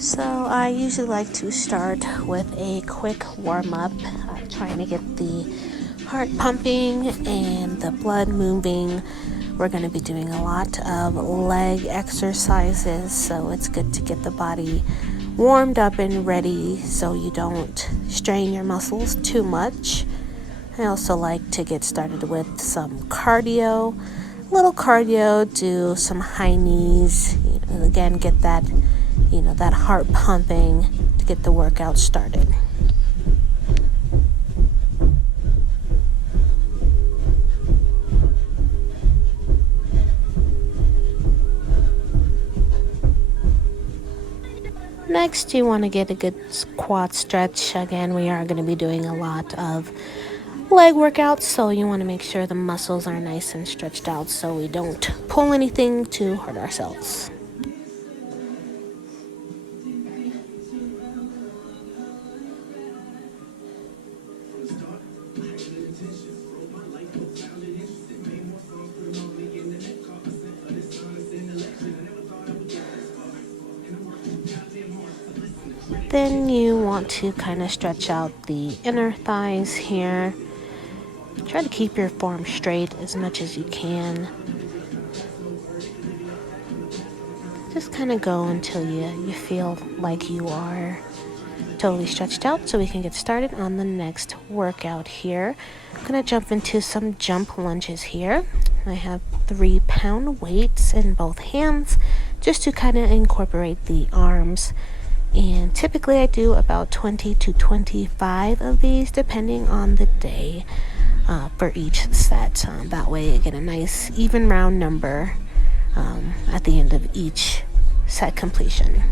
So I usually like to start with a quick warm-up, trying to get the heart pumping and the blood moving. We're going to be doing a lot of leg exercises, so it's good to get the body warmed up and ready so you don't strain your muscles too much. I also like to get started with some cardio, little cardio, do some high knees, again, get that that heart pumping to get the workout started. Next, you want to get a good quad stretch. Again, we are going to be doing a lot of leg workouts, so you want to make sure the muscles are nice and stretched out so we don't pull anything to hurt ourselves. Then you want to kind of stretch out the inner thighs here. Try to keep your form straight as much as you can. Just kind of go until you feel like you are totally stretched out, so we can get started on the next workout here. I'm going to jump into some jump lunges here. I have 3-pound weights in both hands just to kind of incorporate the arms. And typically I do about 20 to 25 of these depending on the day for each set. That way I get a nice even round number at the end of each set completion.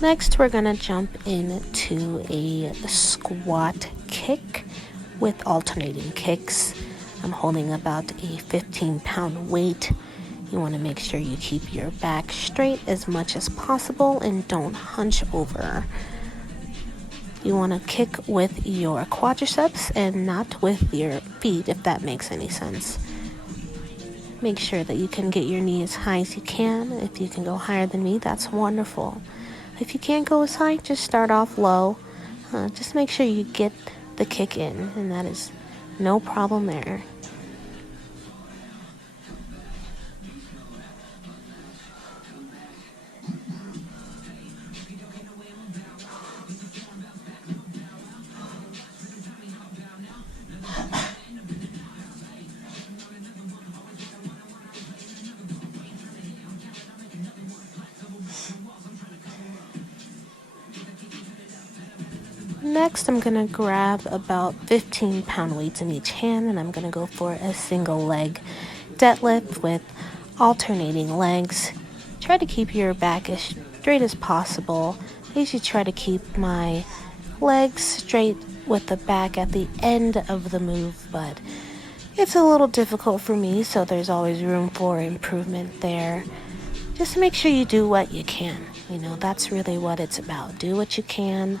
Next, we're going to jump into a squat kick with alternating kicks. I'm holding about a 15-pound weight. You want to make sure you keep your back straight as much as possible and don't hunch over. You want to kick with your quadriceps and not with your feet, if that makes any sense. Make sure that you can get your knee as high as you can. If you can go higher than me, that's wonderful. If you can't go as high, just start off low. Just make sure you get the kick in, and that is no problem there. Next, I'm going to grab about 15-pound weights in each hand, and I'm going to go for a single leg deadlift with alternating legs. Try to keep your back as straight as possible. I usually try to keep my legs straight with the back at the end of the move, but it's a little difficult for me, so there's always room for improvement there. Just make sure you do what you can. That's really what it's about. Do what you can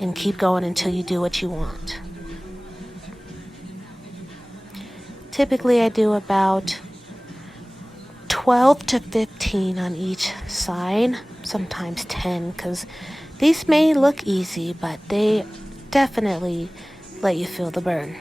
and keep going until you do what you want. Typically, I do about 12 to 15 on each side, sometimes 10, because these may look easy, but they definitely let you feel the burn.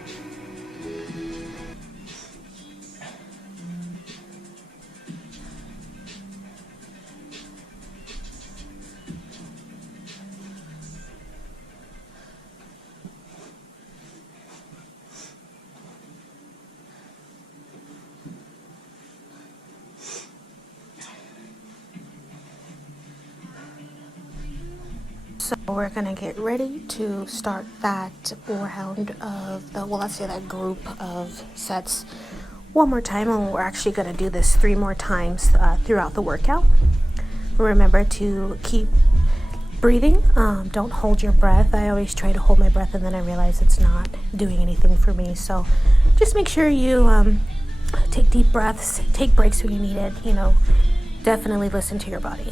So we're going to get ready to start that round of that group of sets one more time, and we're actually going to do this 3 more times throughout the workout. Remember to keep breathing. Don't hold your breath. I always try to hold my breath and then I realize it's not doing anything for me. So just make sure you take deep breaths, take breaks when you need it. Definitely listen to your body.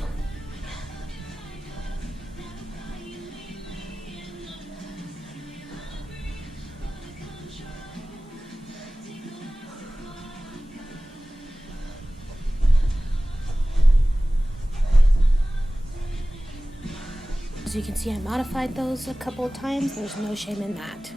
As you can see, I modified those a couple of times. There's no shame in that.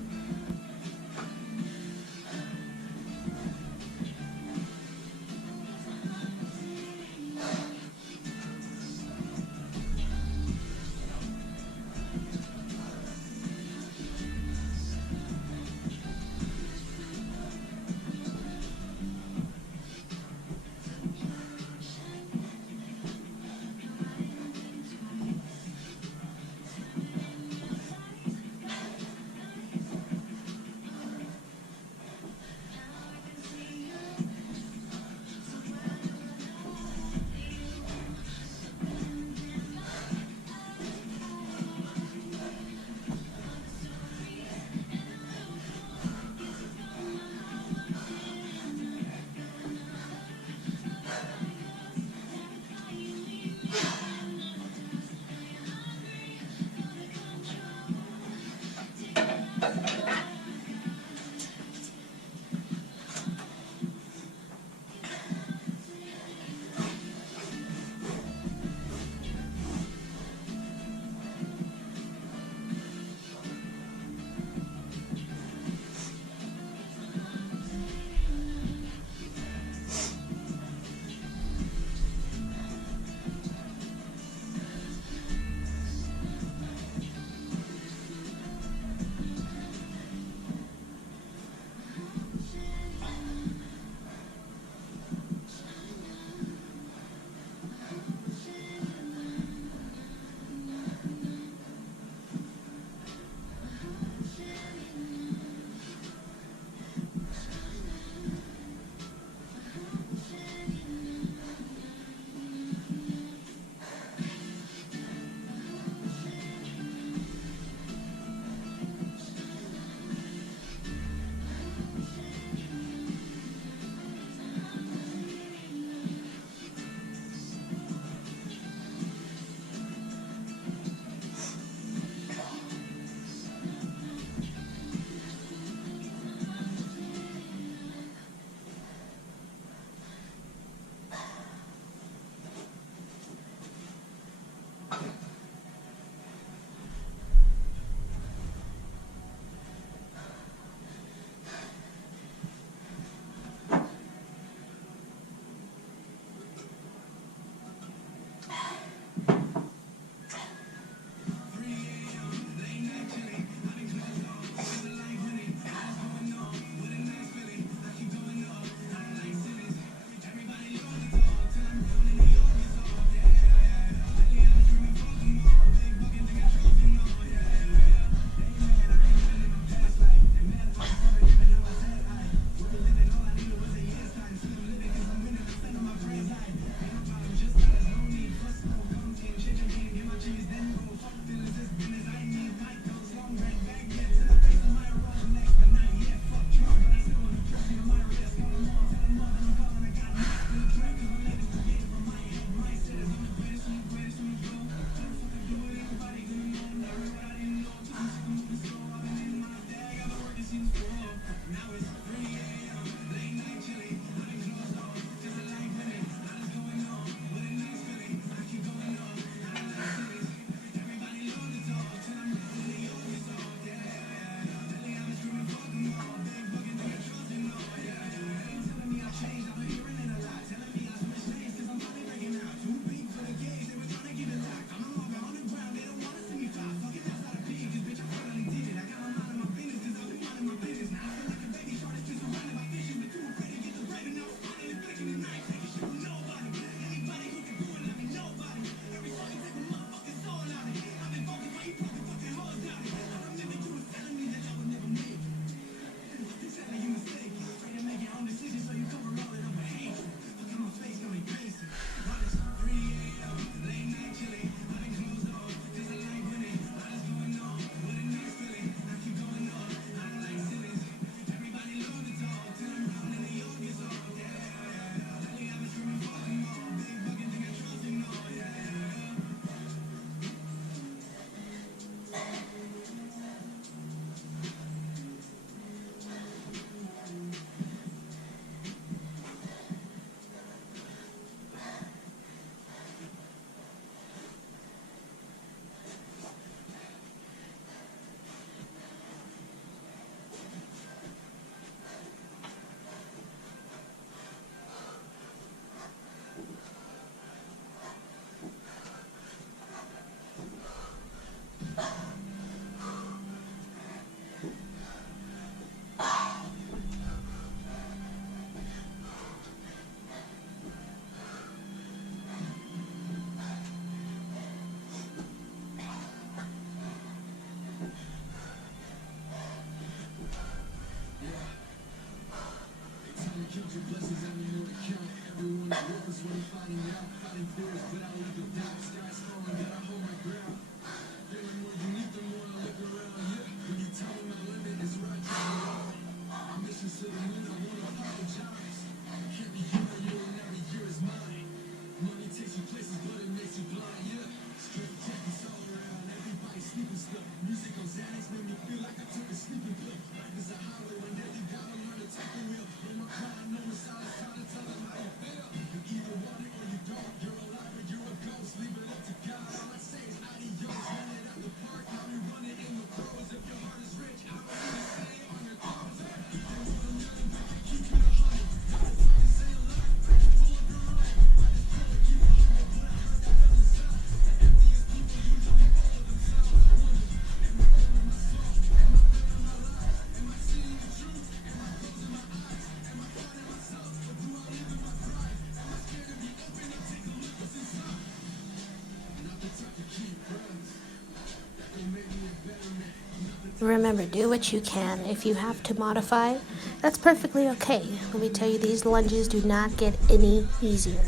Remember, do what you can. If you have to modify, that's perfectly okay. Let me tell you, these lunges do not get any easier.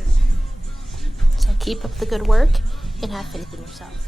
So keep up the good work and have faith in yourself.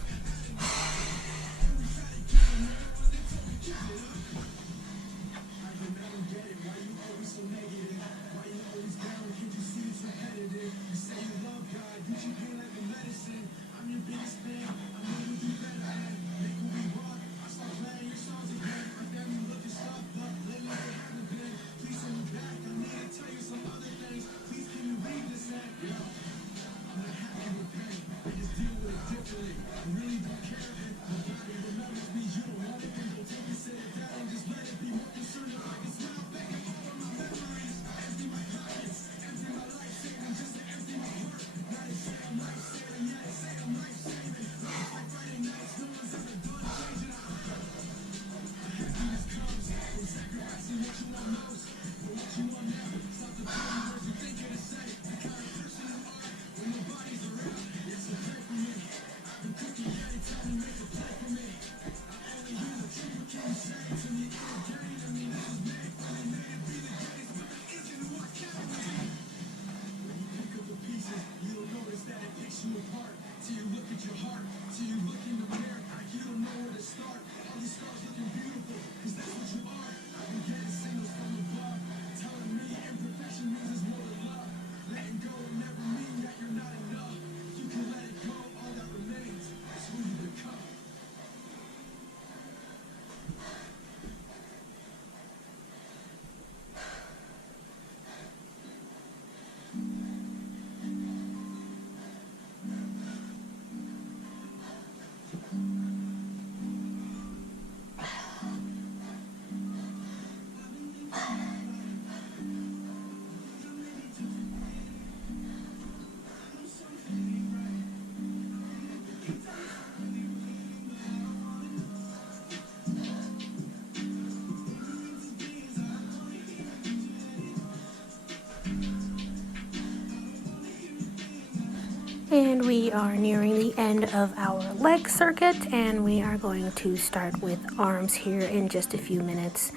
And we are nearing the end of our leg circuit, and we are going to start with arms here in just a few minutes.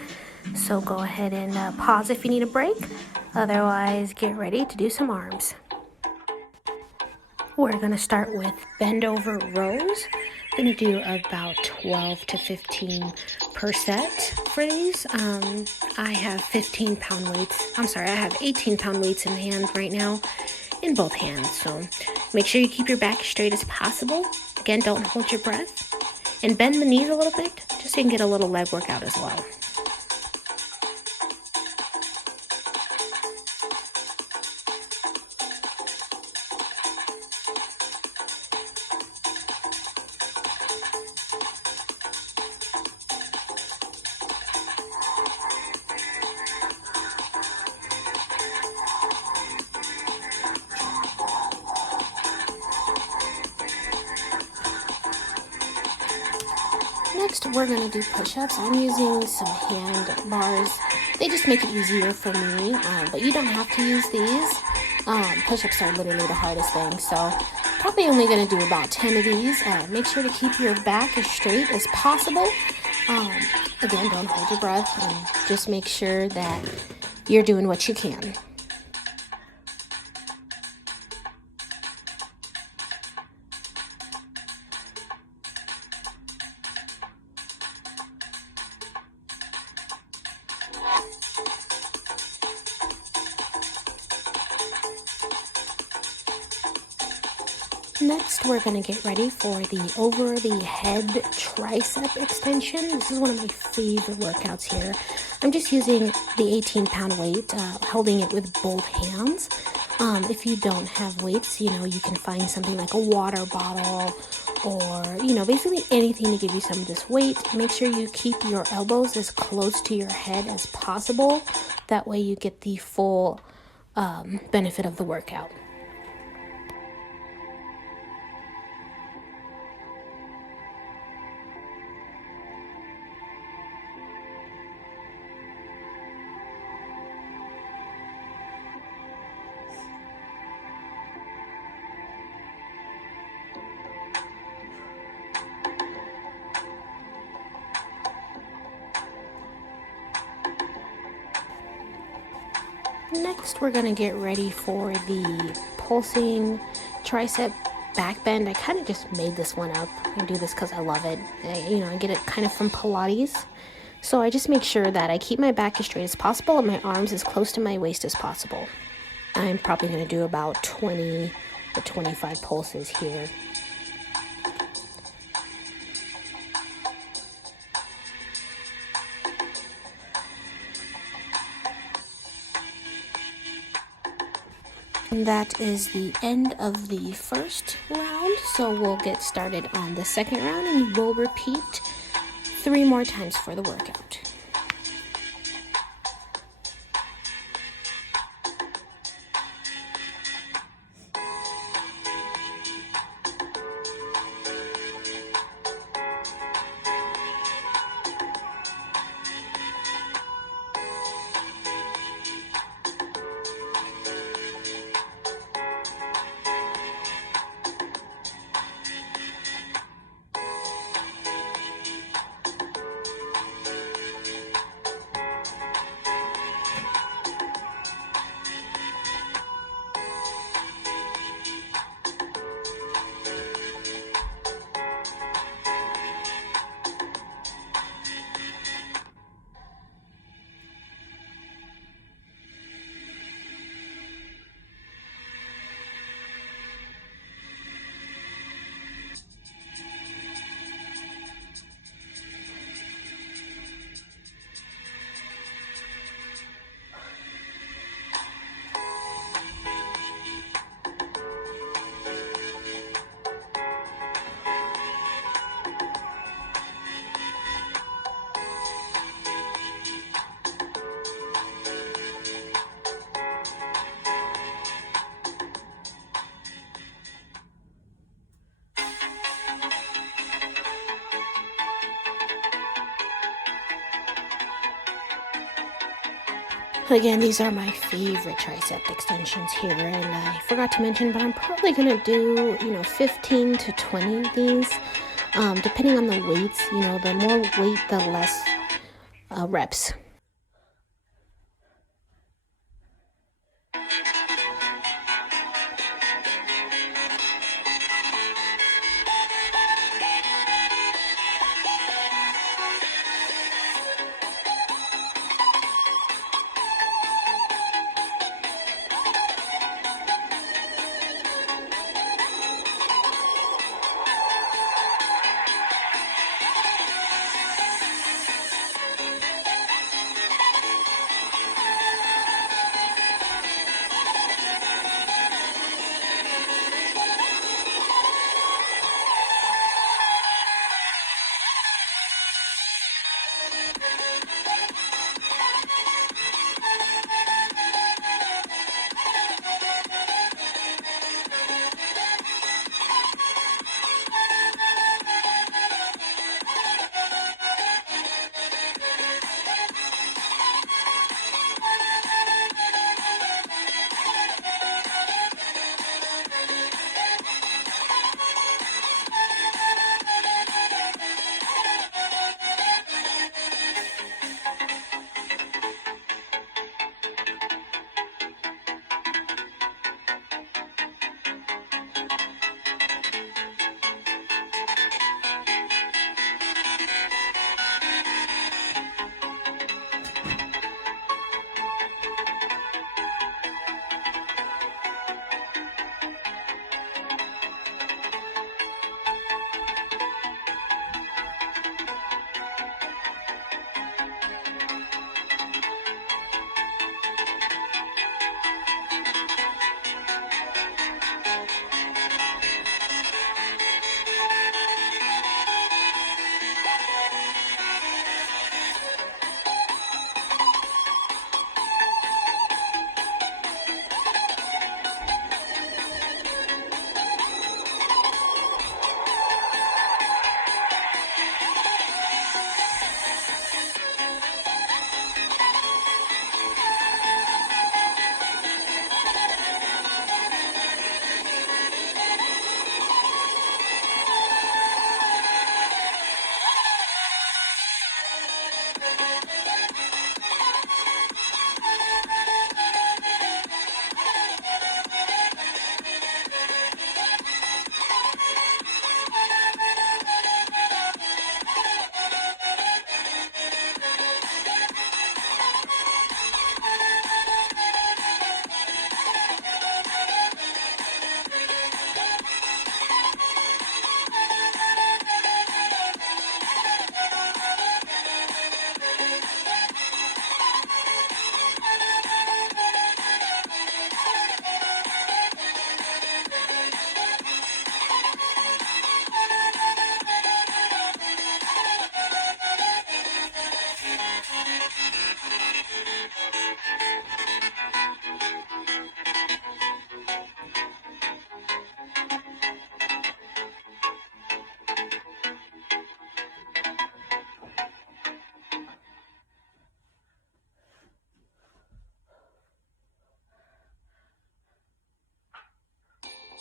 So go ahead and pause if you need a break. Otherwise, get ready to do some arms. We're going to start with bend over rows. Going to do about 12 to 15 per set for these. I have 15-pound weights. I'm sorry, I have 18-pound weights in hand right now in both hands. So make sure you keep your back straight as possible. Again, don't hold your breath. And bend the knees a little bit just so you can get a little leg workout as well. Next, we're going to do push-ups. I'm using some hand bars. They just make it easier for me, but you don't have to use these. Push-ups are literally the hardest thing, so probably only going to do about 10 of these. Make sure to keep your back as straight as possible. Again, don't hold your breath, and just make sure that you're doing what you can. Next, we're going to get ready for the over the head tricep extension. This is one of my favorite workouts here. I'm just using the 18-pound weight, holding it with both hands. If you don't have weights, you can find something like a water bottle or, basically anything to give you some of this weight. Make sure you keep your elbows as close to your head as possible. That way you get the full benefit of the workout. Next, we're gonna get ready for the pulsing tricep back bend. I kind of just made this one up. I do this because I love it. I get it kind of from Pilates. So I just make sure that I keep my back as straight as possible and my arms as close to my waist as possible. I'm probably gonna do about 20 to 25 pulses here. And that is the end of the first round, so we'll get started on the second round and we'll repeat 3 more times for the workout. Again, these are my favorite tricep extensions here, and I forgot to mention, but I'm probably gonna do, 15 to 20 of these, depending on the weights. The more weight, the less reps.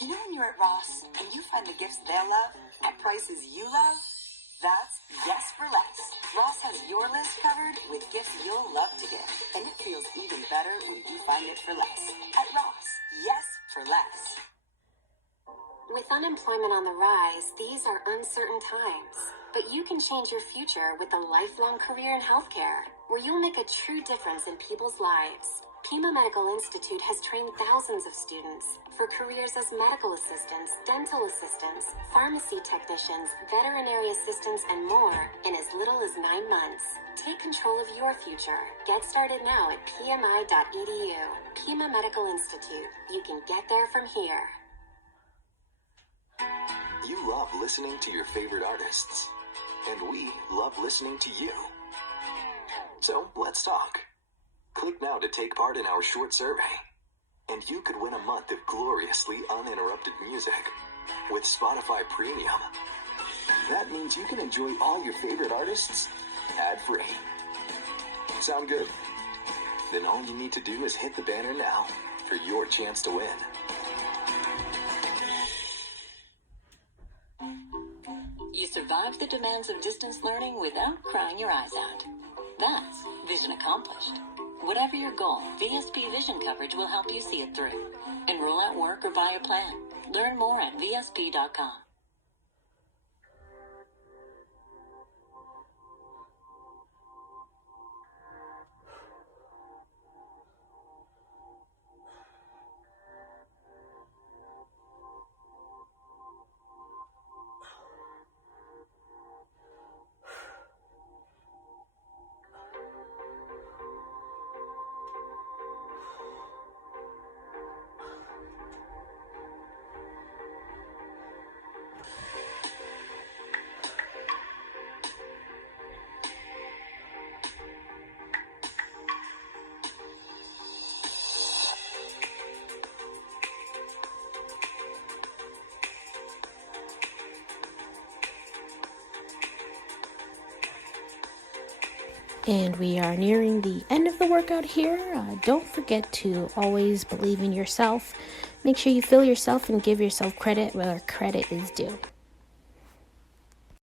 You know when you're at Ross and you find the gifts they'll love at prices you love? That's Yes for Less. Ross has your list covered with gifts you'll love to give. And it feels even better when you find it for less. At Ross, yes for less. With unemployment on the rise, these are uncertain times. But you can change your future with a lifelong career in healthcare, where you'll make a true difference in people's lives. Pima Medical Institute has trained thousands of students for careers as medical assistants, dental assistants, pharmacy technicians, veterinary assistants, and more in as little as 9 months. Take control of your future. Get started now at pmi.edu. Pima Medical Institute. You can get there from here. You love listening to your favorite artists, and we love listening to you. So let's talk. Click now to take part in our short survey, and you could win a month of gloriously uninterrupted music with Spotify Premium. That means you can enjoy all your favorite artists ad-free. Sound good? Then all you need to do is hit the banner now for your chance to win. You survived the demands of distance learning without crying your eyes out. That's vision accomplished. Whatever your goal, VSP Vision coverage will help you see it through. Enroll at work or buy a plan. Learn more at VSP.com. And we are nearing the end of the workout here. Don't forget to always believe in yourself. Make sure you feel yourself and give yourself credit where credit is due.